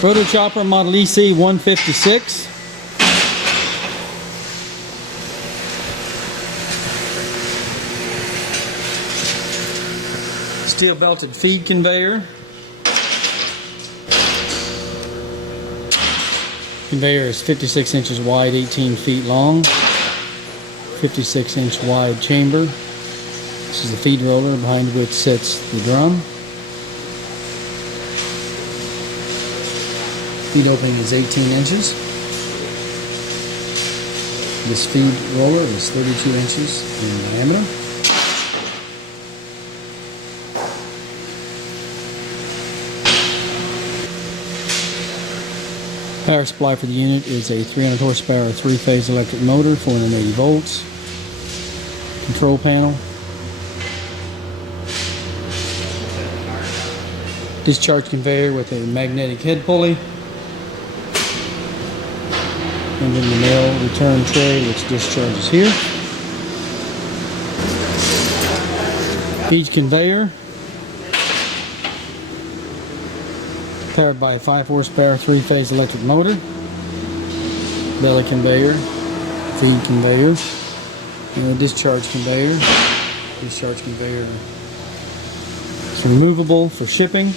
Rotochopper Model EC-156. Steel belted feed conveyor. Conveyor is 56 inches wide, 18 feet long. 56-inch wide chamber. This is the feed roller behind which sits the drum. Feed opening is 18 inches. This feed roller is 32 inches in diameter. Power supply for the unit is a 300 horsepower 3-phase electric motor, 480 volts. Control panel. Discharge conveyor with a magnetic head pulley. And then the nail return tray which discharges here. Each conveyor powered by a 5 horsepower 3-phase electric motor. Belly conveyor, feed conveyor, and a discharge conveyor. Discharge conveyor is removable for shipping.